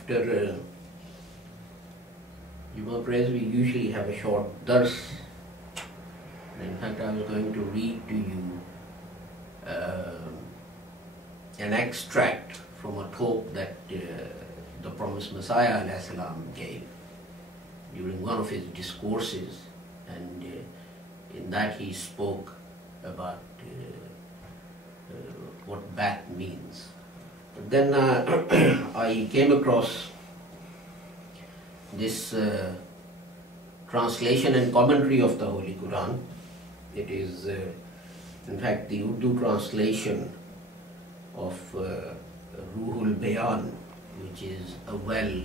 after Juma prayers, we usually have a short dars. In fact, I was going to read to you an extract from a talk that the promised Messiah ﷺ gave during one of his discourses, and in that he spoke about what Ba'ath means. But then I came across this translation and commentary of the Holy Quran. It is in fact the Urdu translation of Ruh-ul-Biyaan, which is a well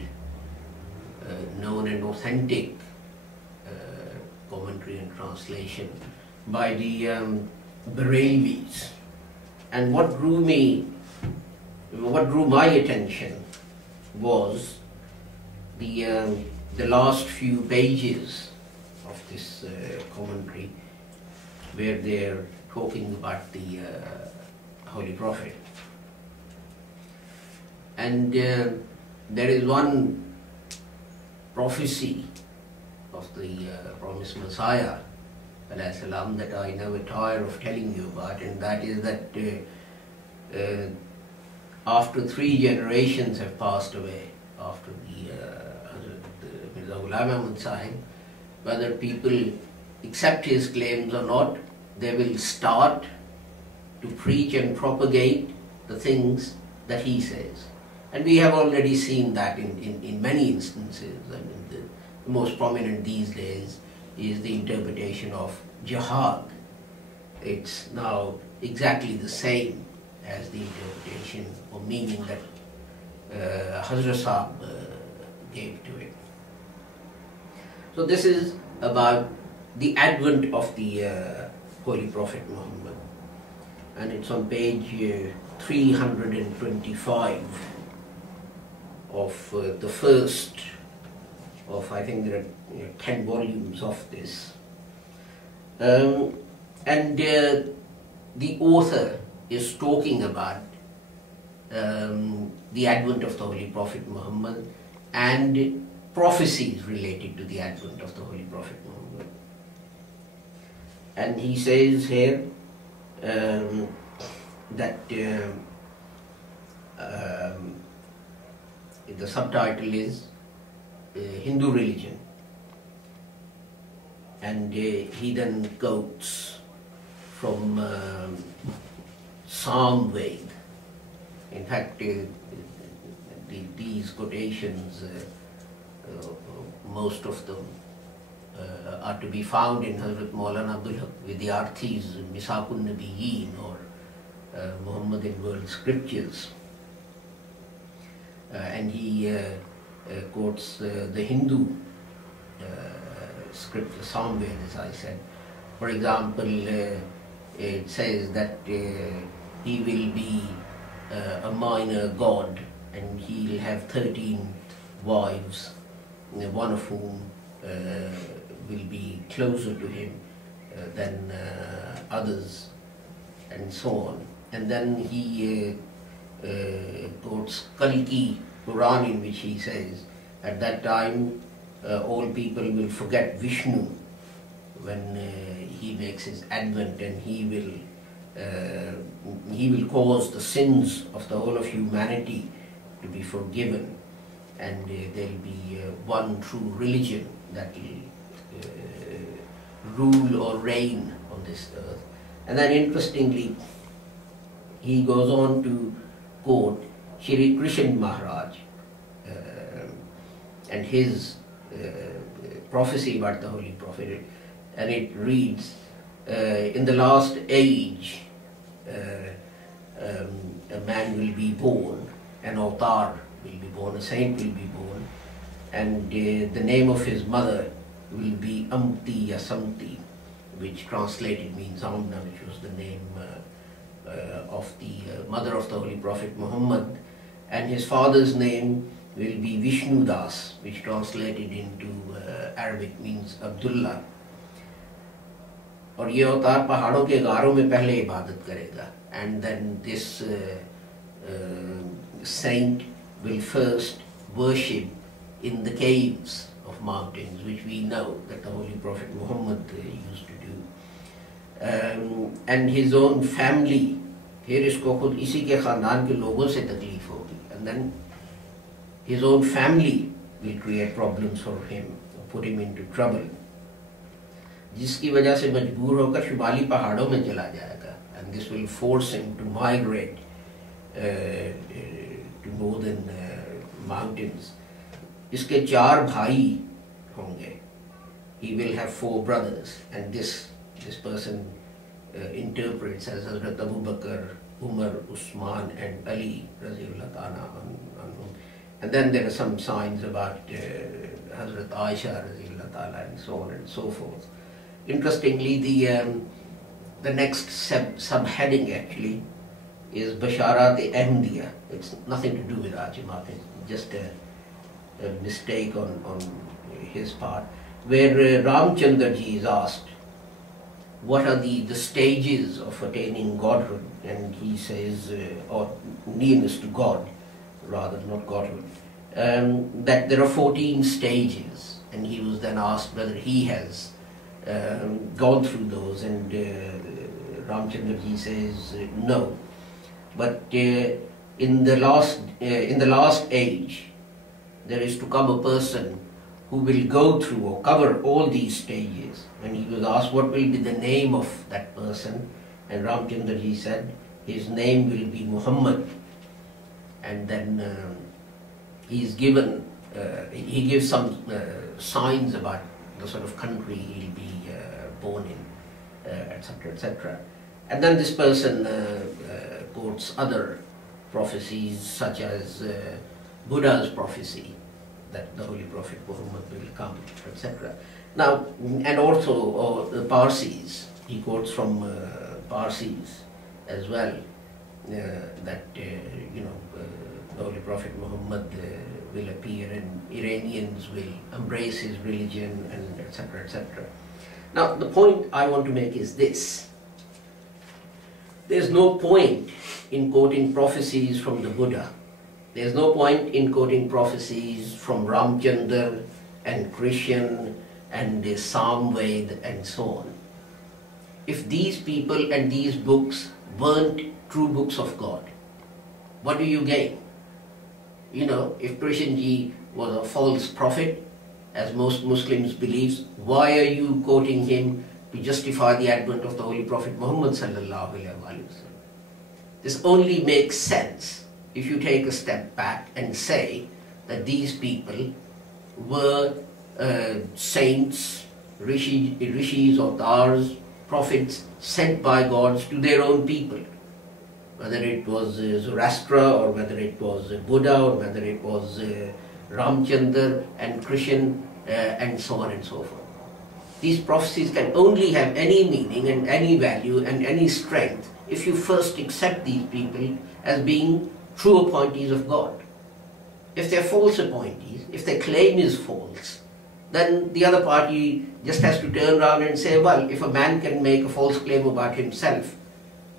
known and authentic commentary and translation by the Barailvis. And what drew my attention was the last few pages of this commentary, where they're talking about the Holy Prophet. And there is one prophecy of the promised Messiah ﷺ that I never tire of telling you about, and that is that after 3 generations have passed away, after the Hazrat Mirza Ghulam Ahmad Sahib, whether people accept his claims or not, they will start to preach and propagate the things that he says. And we have already seen that in many instances. I mean, the most prominent these days is the interpretation of jihad. It's now exactly the same as the interpretation or meaning that Hazrat Sahib gave to it. So this is about the advent of the Holy Prophet Muhammad, and it's on page 325 of the first of, I think there are 10 volumes of this. And the author is talking about the advent of the Holy Prophet Muhammad and prophecies related to the advent of the Holy Prophet Muhammad. And he says here that the subtitle is Hindu religion, and he then quotes from Psalm Ved. In fact, these quotations, most of them are to be found in Hazrat Maulana Abdul Haq Vidyarthi's Misakun Nabiyeen, or Muhammadan World Scriptures. And he quotes the Hindu scripture, Psalm Ved, as I said. For example, it says that he will be a minor god, and he will have 13 wives, one of whom will be closer to him than others, and so on. And then he quotes Kalki Quran, in which he says, at that time all people will forget Vishnu when he makes his advent, and he will cause the sins of the whole of humanity to be forgiven, and there will be one true religion that will rule or reign on this earth. And then interestingly, he goes on to quote Shri Krishan Maharaj and his prophecy about the Holy Prophet, and it reads, in the last age a man will be born, an avatar will be born, a saint will be born, and the name of his mother will be Amti Yasamti, which translated means Amna, which was the name of the mother of the Holy Prophet Muhammad, and his father's name will be Vishnu Das, which translated into Arabic means Abdullah. और ये अवतार पहाड़ों के गारों में पहले इबादत करेगा, and then this saint will first worship in the caves of mountains, which we know that the Holy Prophet Muhammad used to do. And his own family, फिर इसको खुद इसी के ख़ानदान के लोगों से तकलीफ होगी, and then his own family will create problems for him, put him into trouble, जिसकी वजह से मजबूर होकर शुमाली पहाड़ों में चला जाएगा, and this will force him to migrate to northern mountains. इसके 4 भाई होंगे. He will have 4 brothers, and this person interprets as Hazrat Abu Bakr, Umar, Usman and Ali Raziyullah Ta'ala anhum. And then there are some signs about Hazrat Aisha Raziyullah Ta'ala and so on and so forth. Interestingly, the next subheading actually is Basharat-e-Ahmadiyya. It's nothing to do with our Jamaat, it's just a mistake on his part, where Ramchandar Ji is asked, what are the stages of attaining godhood? And he says, or nearness to God, rather, not godhood, that there are 14 stages. And he was then asked whether he has gone through those, and Ramchandar Ji says no. But in the last age, there is to come a person who will go through or cover all these stages. When he was asked what will be the name of that person, and Ramchandar Ji said his name will be Muhammad. And then he gives some signs about the sort of country he'll be born in, etc., etc. And then this person quotes other prophecies, such as Buddha's prophecy that the Holy Prophet Muhammad will come, etc. Now, and also the Parsis, he quotes from Parsis as well, that the Holy Prophet Muhammad will appear and Iranians will embrace his religion, and etc., etc. Now, the point I want to make is this. There's no point in quoting prophecies from the Buddha. There's no point in quoting prophecies from Ramchandar and Krishan and the Samved and so on, if these people and these books weren't true books of God. What do you gain? If Krishan Ji was a false prophet, as most Muslims believe, why are you quoting him to justify the advent of the Holy Prophet Muhammad sallallahu alaihi wasallam? This only makes sense if you take a step back and say that these people were saints, rishis, avatars, prophets sent by gods to their own people. Whether it was Zoroaster, or whether it was Buddha, or whether it was Ramchandar and Krishan, and so on and so forth. These prophecies can only have any meaning and any value and any strength if you first accept these people as being true appointees of God. If they're false appointees, if their claim is false, then the other party just has to turn around and say, well, if a man can make a false claim about himself,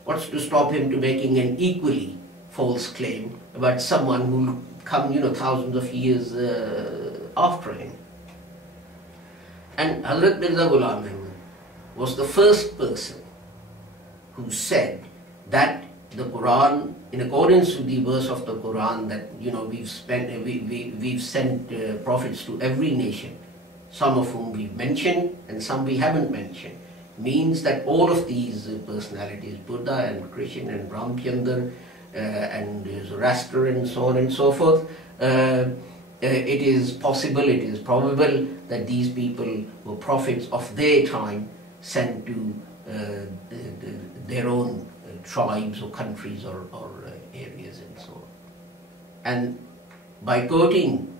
what's to stop him to making an equally false claim about someone who will come, thousands of years after him? And Hazrat Mirza Ghulam Ahmad was the first person who said that the Quran, in accordance with the verse of the Quran, that we've sent prophets to every nation, some of whom we've mentioned and some we haven't mentioned, means that all of these personalities, Buddha and Krishan and Ramchandar and Zoroaster and so on and so forth, it is possible, it is probable that these people were prophets of their time sent to their own tribes or countries or areas and so on. And by quoting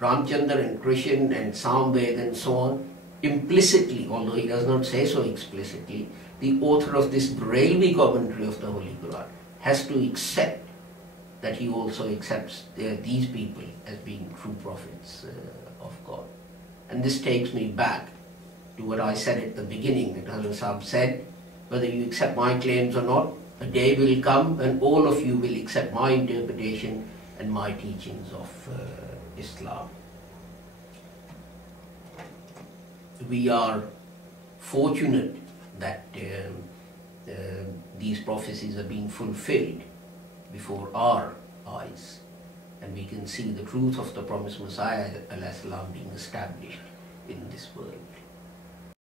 Ramchandar and Krishan and Samved and so on, implicitly, although he does not say so explicitly, the author of this Barailvis commentary of the Holy Quran has to accept that he also accepts these people as being true prophets of God. And this takes me back to what I said at the beginning, that Hazrat Sahib said, whether you accept my claims or not, a day will come when all of you will accept my interpretation and my teachings of Islam. We are fortunate that these prophecies are being fulfilled before our eyes, and we can see the truth of the promised Messiah ﷺ being established in this world.